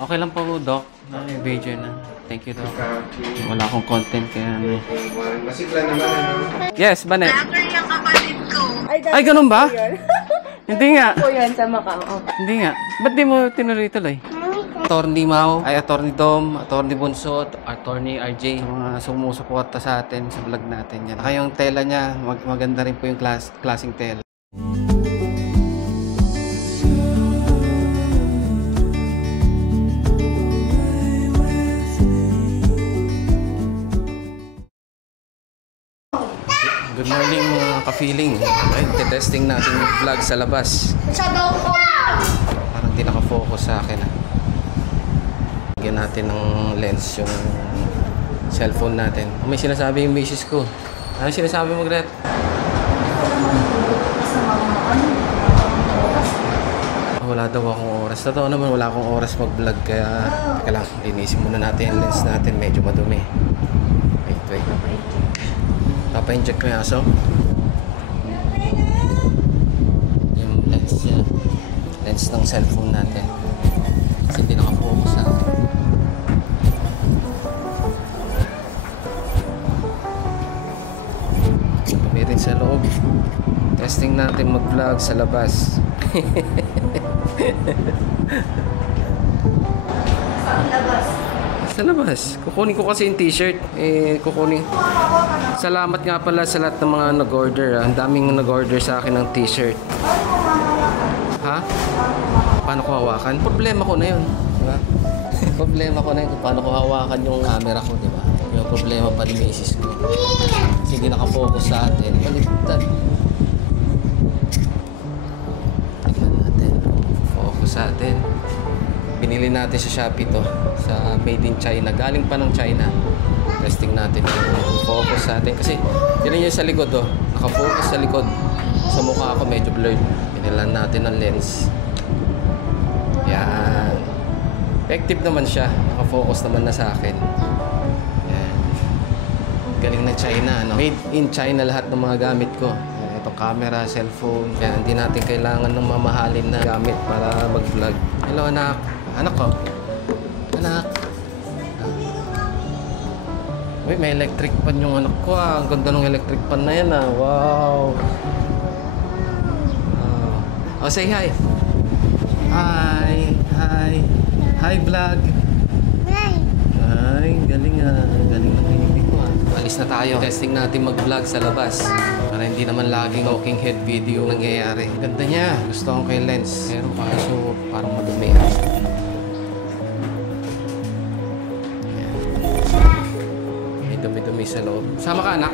Okay lang po, Doc. Video na. Thank you, Doc. Wala akong content kaya ano. Masigla naman ano. Yes, Banet. Vlogger yung kapatid ko. Ay, ganun ba? Hindi nga. Po yun sa Macau. Hindi nga. Ba't di mo tinuloy-tuloy? Attorney Mau, ay Attorney Dom, Attorney Bunso, Attorney RJ, mga sumusuporta sa atin sa vlog natin yan. Saka yung tela niya, maganda rin po yung klaseng tela. Good morning mga ka-feeling. Ay, testing natin yung vlog sa labas. Parang di nakafocus sa akin ah. Lagyan natin ng lens yung cellphone natin. May sinasabi yung misis ko. Ano sinasabi mo, Gret? Wala daw akong oras. Totoo naman wala akong oras mag-vlog. Kaya, teka lang, linisin muna natin yung lens natin. Medyo madumi. Wait. Papa-inject ko yung aso. Yung lens niya. Lens ng cellphone natin. Kasi hindi nakafocus sa akin. Kami rin sa loob. Testing natin mag-vlog sa labas. Sa labas. Kukunin ko kasi yung t-shirt. Kukunin. Salamat nga pala sa lahat ng mga nag-order. Ang daming nag-order sa akin ng t-shirt. Ha? Paano ko hawakan? Problema ko na yun. Diba? Problema ko na yun kung paano ko hawakan yung camera ko, diba? Yung problema pa rin misis ko. Kasi hindi nakafocus sa atin. Baligtad. Tignan natin. Focus sa atin. Binili natin sa Shopee to. Sa Made in China. Galing pa ng China. Testing natin yung focus sa atin. Kasi, yun yung sa likod oh. Nakafocus sa likod. Sa mukha ako medyo blurred. Binilan natin ng lens. Yan. Effective naman siya. Nakafocus naman na sa akin. Yan. Galing na China, no? Made in China lahat ng mga gamit ko. Itong camera, cellphone. Kaya hindi natin kailangan ng mamahalin na gamit para mag-vlog. Hello, anak. Anak ko. Anak. Uy, may electric pan yung anak ko ah. Ang ganda ng electric pan na yan ah. Wow. Oh, say hi. Hi. Hi. Hi, vlog. Hi. Ay, galing ah. Galing na pinipig ko ah. Alis na tayo. Testing natin mag-vlog sa labas. Para hindi naman laging talking head video nangyayari. Ganda niya. Gusto ko kay lens. Pero kaso parang madumi ah. Dumi-dumi sa loob. Sama ka, anak.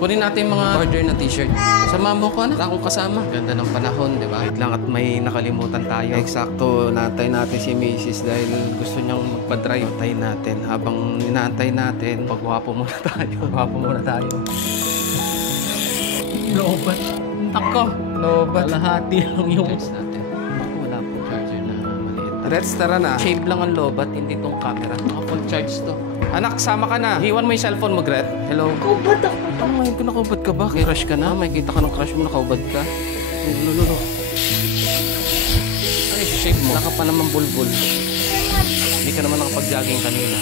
Kunin natin yung mga order na t-shirt. Sama mo ko, anak. Wala akong kasama. Ganda ng panahon, di ba? Wait lang at may nakalimutan tayo. Eksakto, natay natin si Mrs. dahil gusto niyang magpa-drive. Natay natin. Habang ninantay natin, pagwapo muna tayo. Pagwapo muna tayo. Lobat. Tako. Lobat. Kalahati lang yung... natin. Ako, wala po charger na maliit. Reds, tara na. Shave lang ang lobat, hindi tong camera. Naka-full charge to. Anak, sama ka na. Iwan mo yung cellphone mo, Gret. Hello. Kubad ako. Ano ngayon ko nakaubad ka ba? May crush ka na? May kita ka ng crush mo, nakaubad ka? Lolo. Ay, shake mo. Wala ka pa naman bulbul. Hindi ka naman nakapag-jogging kanina.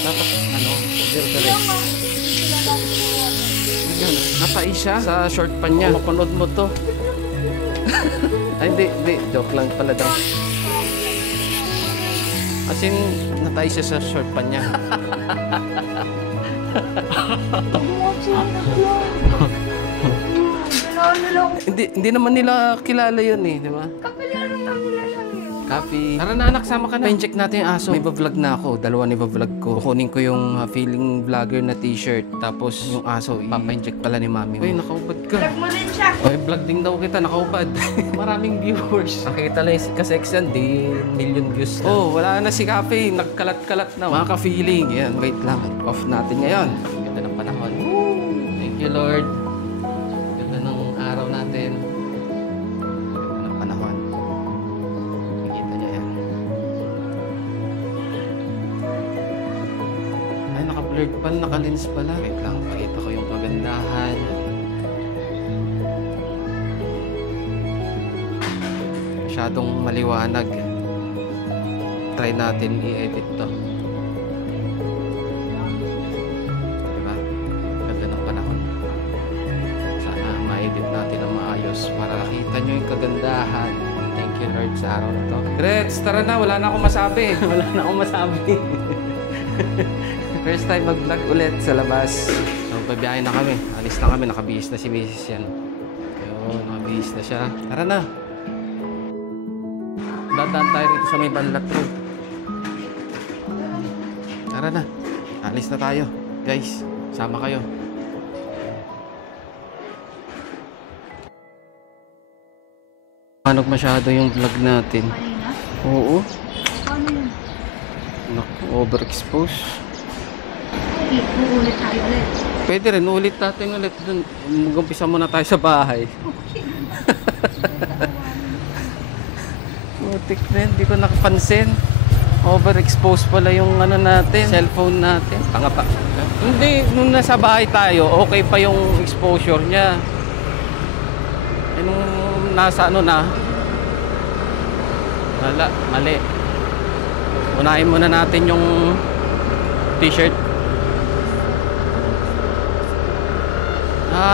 Dapat, dire-dire. Napai siya sa short pan niya. Mapanood mo to. Ay, hindi. Joke lang pala daw. As in, natay siya sa short pan niya. Hindi naman nila kilala yun eh, di ba? Copy. Tara na anak, sama ka na. Pa-inject natin yung aso. May vlog na ako. Dalawa na vlog ko. Kukunin ko yung feeling vlogger na t-shirt. Tapos yung aso, papa-inject pala ni mami. Uy, nakaubad ka. Vlog mo rin siya. Uy, vlog din daw kita, nakaubad. Maraming viewers. Nakita lang yung kasexan, di million views na. Oh, wala na si Cafe. Nagkalat-kalat na. Mga ka-feeling. Yan, wait lang. Off natin ngayon. Ganda ng panahon. Thank you, Lord. Ganda ng araw natin. Ganda ng panahon. Nakikita niya yan. Ay, naka-blurred pala. Naka-lens pala. Wait lang, pakita ko yung kagandahan. Masyadong maliwanag. try natin i-edit to. Diba? Ganda ng panahon. Sana ma-edit natin ng maayos para kita nyo yung kagandahan. Thank you Lord sa araw na to. Grets, tara na, wala na akong masabi. Wala na akong masabi. First time mag-vlog ulit sa labas. So, babiyahin na kami. Alis na kami. Nakabihis na si Mrs. yan. Ayun, nakabihis na siya. Tara na. Dadaan tayo rito sa may Banlat Road. Tara na. Alis na tayo. Guys, sama kayo. Panog masyado yung vlog natin. Kanina? Oo. Paano yun? Naku, overexpose. Uulit tayo ulit. Pwede rin, ulit natin ulit dun. Mag-umpisa muna tayo sa bahay. Mutik na, hindi ko nakapansin. Overexposed pala yung ano natin, cellphone natin. Tanga pa. Hindi, nung nasa bahay tayo, okay pa yung exposure niya. Eh, nung nasa ano na, wala, mali. Unahin muna natin yung t-shirt.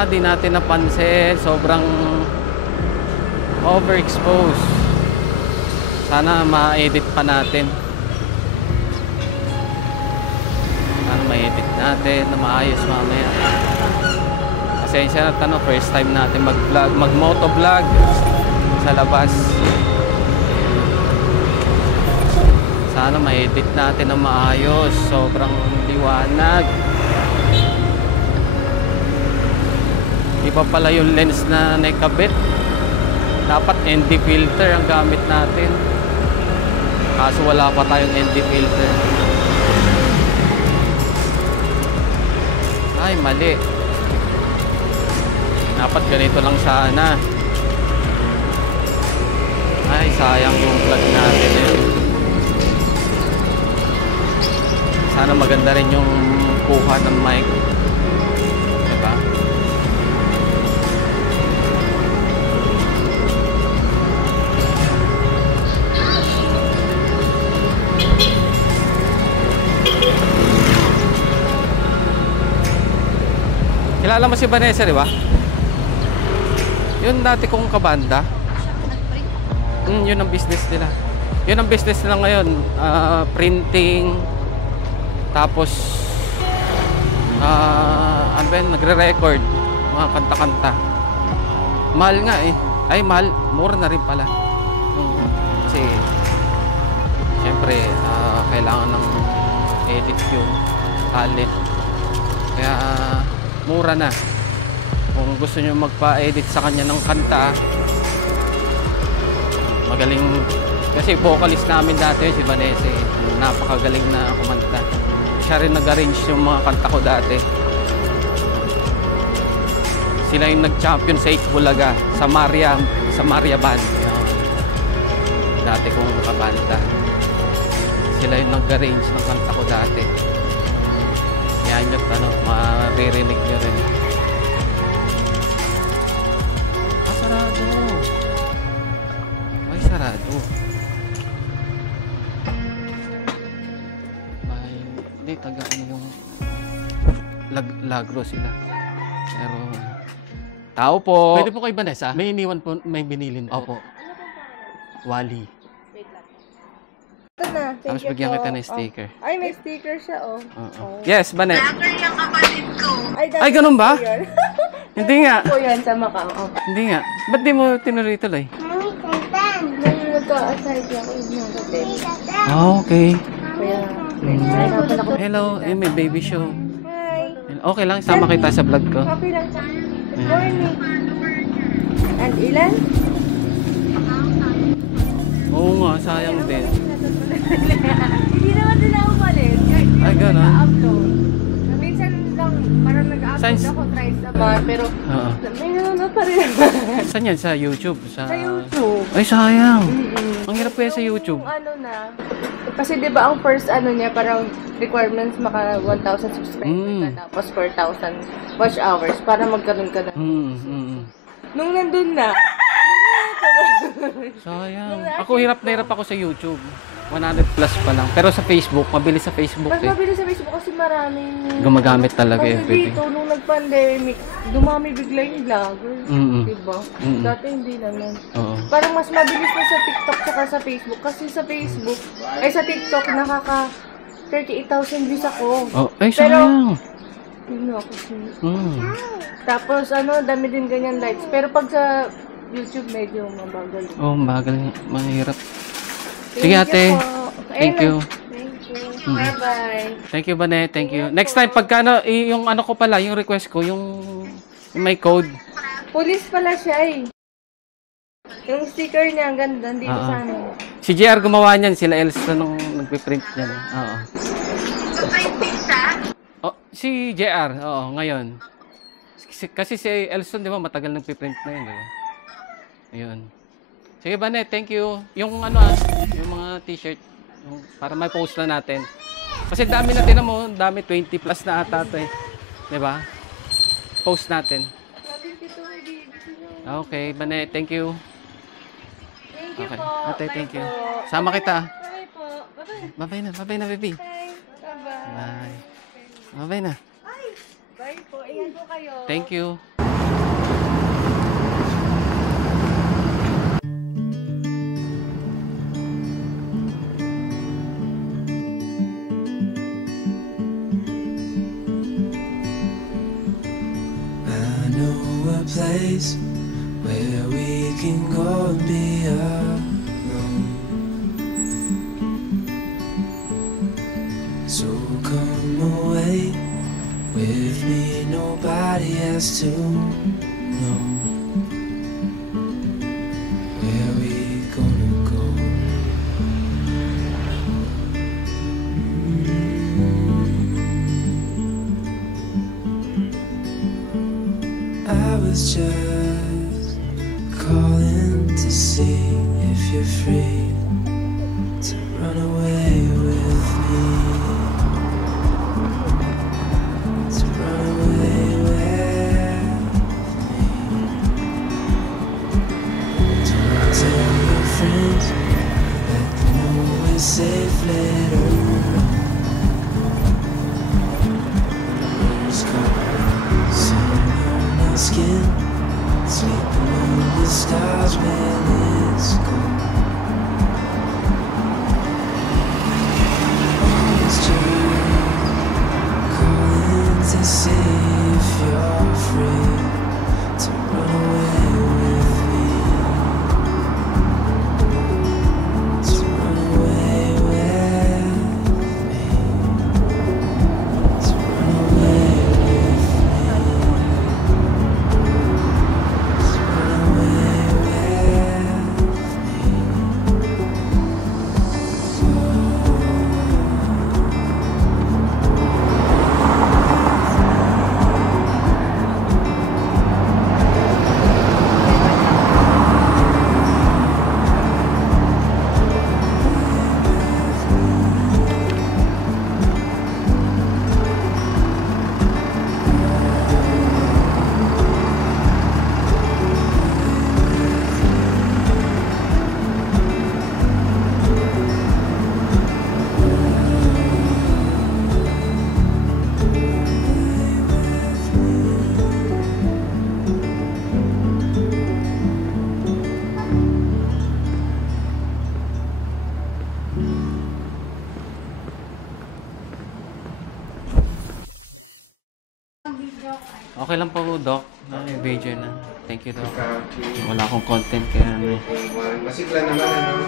Di natin napansin. Sobrang overexposed. Sana ma-edit pa natin. Sana ma-edit natin na maayos mamaya. Pasensya na tanong, first time natin mag-vlog, mag-motovlog sa labas. Sana ma-edit natin na maayos. Sobrang liwanag. Iba pala yung lens na nakabit. Dapat ND filter ang gamit natin. Kaso wala pa tayong ND filter. Ay, mali. Dapat ganito lang sana. Ay, sayang yung vlog natin eh. Sana maganda rin yung kuha ng mic. Diba? Kilala mo si Vanessa, di ba? Yun dati kong kabanda. Yun ang business nila. Yun ang business nila ngayon. Printing. Tapos ano ba yun? Nagre-record. Mga kanta-kanta. Mahal nga eh. Ay, mahal. Mura na rin pala. Kasi syempre kailangan ng edit yung talent. Kaya mura na. Kung gusto nyo magpa-edit sa kanya ng kanta, magaling. Kasi vocalist namin dati si Vanessa, napakagaling na kumanta. Siya rin nag-arrange yung mga kanta ko dati. Sila yung nag-champion sa Itbulaga, sa Maria Band. Dati kong kabanda. Sila yung nag-arrange ng kanta ko dati. Yan yung maririnig nyo rin. Sarado. Ay, sarado. Ay, hindi, taga ano yung Lagro sila. Pero, tao po. Pwede po kay Vanessa? May iniwan po, may binilin po. Opo. Wally. Ito na. Tapos bigyan kita ng sticker. Ay, may sticker siya, oh. Yes, Vanessa. Vlogger yung kapatid ko. Ay, ganun ba? Yun. Hindi nga. Po yan sa Macau. Oh. Hindi nga. Ba't di mo tinuloy-tuloy? Nung magka-aside lang ko yung hotel. Okay. Kaya, nahirapan ako. Hello, may baby show. Hi. Okay lang, sama kita sa vlog ko. Okay lang sa Good morning. And ilan? Oo nga, sayang din. Hindi naman sila umalis. Ay, ganun. Nag-upload. Minsan lang, parang nag-upload Science. ako, tries naman. Pero, Oo. may nanonood pa rin naman. Saan yan? Sa YouTube? Sa YouTube. Ay, sayang. Ang hirap po yan sa YouTube. Kung ano na. Kasi di ba ang first ano niya, parang requirements maka 1,000 subscribers ka tapos 4,000 watch hours para magkaroon ka na. Nung nandun na, Sayang. Ako hirap na hirap ako sa YouTube. 100 plus pa lang. Pero sa Facebook, mabilis sa Facebook Mas eh. mabilis sa Facebook kasi maraming Gumagamit talaga kasi FB. dito, nung nag-pandemic, dumami bigla yung vlogger. Mm-mm. Diba? Mm-mm. Dati hindi naman. Oo. Parang mas mabilis na sa TikTok tsaka sa Facebook. Kasi sa Facebook, ay sa TikTok, nakaka 38,000 views ako. Oh, ay, Pero- sayang. Yun ako siya. Tapos dami din ganyan likes. Pero pag sa YouTube, medyo mabagal. Oh, bagal. Mahirap. Sige, ate. Thank you. Thank you. Bye-bye. Thank you, Bane. Thank you. Next time, pagka yung ano ko pala, yung request ko, yung may code. Police pala siya eh. Yung sticker niya, ang ganda. Dito sa amin. Si JR gumawa niyan, sila Elsa nung nagpiprint niyan. Oo. Print pizza? Oh, si JR, oo, ngayon. Kasi si Elson, di ba, matagal nagpiprint na yun, di ba? Ayun. Sige, Bane, thank you. Yung yung mga t-shirt, para may post na natin. Kasi dami na, tinan mo, dami, 20 plus na ata ito eh. Di ba? Post natin. Okay, Bane, thank you. Thank you Okay, po. ate, Bye thank you. po. Sama kita. Bye po. Bye-bye. Bye-bye na, baby. Bye-bye. Bye. Bye-bye na. Bye po. Ingat po kayo. Thank you. I know a place where we can go and be alone. So come away with me, nobody has to know where we gonna go. I was just calling to see if you're free to run away with me. To run away with me. To tell your friends, let them know we're safe later on. Rose color, sun on our skin, sleeping on the stars when it's gone. It's just calling to see if you're free to run away with me. To run away with me. To run away with me. To run away Okay lang po, Doc. Video na. Thank you, Doc. Copy. Wala akong content kaya ano. Masigla naman, ano?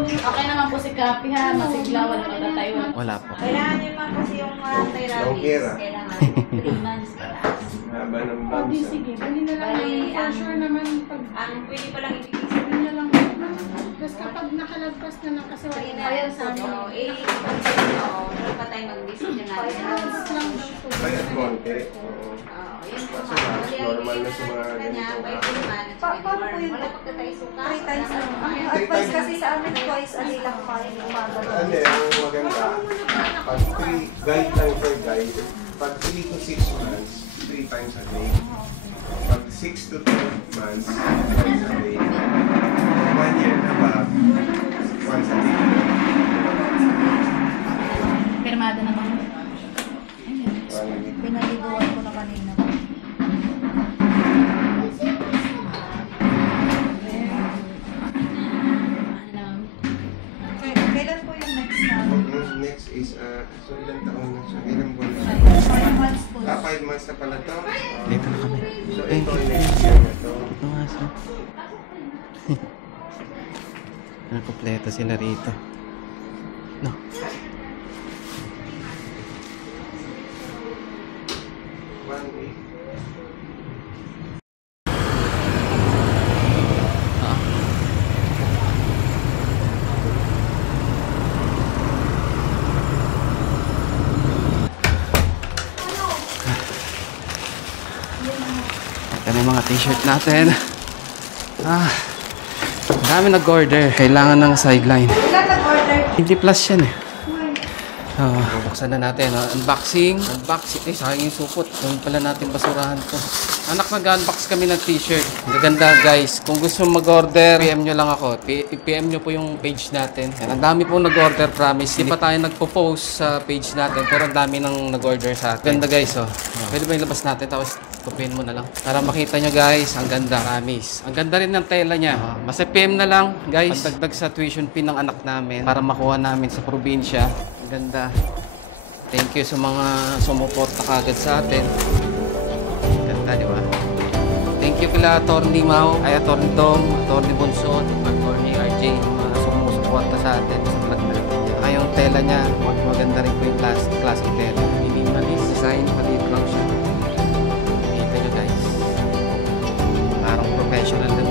Okay naman po si Kapi ha, masigla, wala ka na tayo. Wala po. Kailangan niyo man kasi yung Long hair, ah. Kailangan 3 months pa. Haba ng O, bangs, di ah. sige. Dali na lang Bali, naman. For sure naman pag Ang pwede pa lang ibigay sa dali na lang. Tapos kapag nakalagpas na ng kasi wala na Ayun sa po, amin. hindi pa tayo mag-decision natin. Months lang daw po. Ay, at konti. Oo. Yun po Kaso nga. mas normal na sa mga ganitong araw. Paano po yun? Wala pa tayo suka. 3 times lang. Ang Three advice times. kasi sa amin twice a day lang pa yung umaga. Ano eh, ang maganda, pag 3, guide lang per guide, pag 3 to 6 months, 3 times a day. Pag 6 to 12 months, 3 times a day. 1 year na ba, 4 once a week. Pirmado na ba? 1 week. Pinaliguan ko na kanina. Kailan po yung next na? Yung next is, so ilang taon na siya? Ilang buwan na siya? 5 months po. 5 months na pala to. Dito na kami. So ito, next year na to. Kompleto sila rito. No. One week. Ito na yung mga t-shirt natin. Dami nag-order. Kailangan ng sideline. Ilan nag-order? 20 plus yan eh. Buksan na natin. Unboxing. Unboxing. Sayang yung supot. Gawin pala natin basurahan to. Anak, nag-unbox kami ng t-shirt. Gaganda guys. Kung gusto mag-order, PM nyo lang ako. PM nyo po yung page natin. Yan, ang dami pong nag-order, promise. Hindi pa tayo nagpo-post sa page natin, pero ang dami nang nag-order sa atin. Ganda guys, oh. Pwede ba ilabas natin? Tapos kupin mo na lang. Para makita nyo guys, ang ganda. Promise. Ang ganda rin ng tela niya. Basta PM na lang guys. Pagdagdag sa tuition fee ng anak namin para makuha namin sa probinsya. Ang ganda. Thank you sa mga sumuporta kagad sa atin. Ganda, di ba? Thank you kila Atty. Mau, ay Atty. Dom, Atty. Bonson, Atty. RJ, mga sumusuporta sa atin sa vlog na ito. Saka yung tela niya, maganda rin po yung classic tela. Minimalist design, maliit lang siya. Kita nyo guys. Parang professional na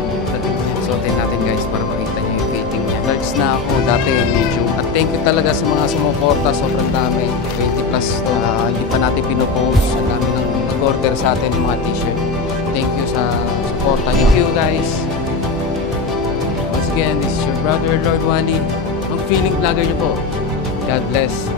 suotin natin guys para makita nyo yung fitting niya. Large na ako, dati medium. At thank you talaga sa mga sumuporta, sobrang dami. 20 plus to. Hindi pa natin pinopost. Ang dami nang nag-order sa atin ng mga t-shirt. Thank you sa suporta. Thank you guys. Once again, this is your brother Lord Wally. Ang feeling vlogger niyo po. God bless.